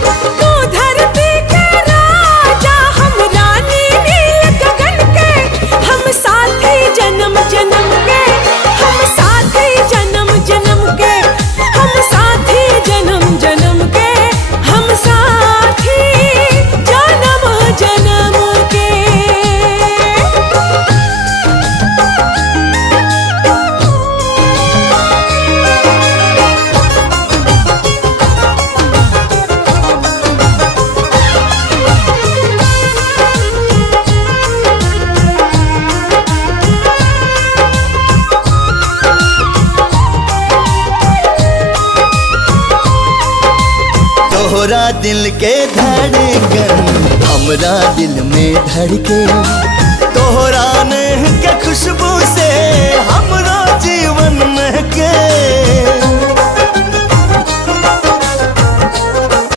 तू धरती के राजा, हम रानी नील गगन के, हम साथी जन्म जन्म के, हम साथी जन्म जन्म के, हम साथी जन्म जन्म के, हम साथी जन्म जन्म के। तोहरा दिल के धड़कन हमरा दिल में धड़के, तोहरा नेह के खुशबू से हमरो जीवन महके।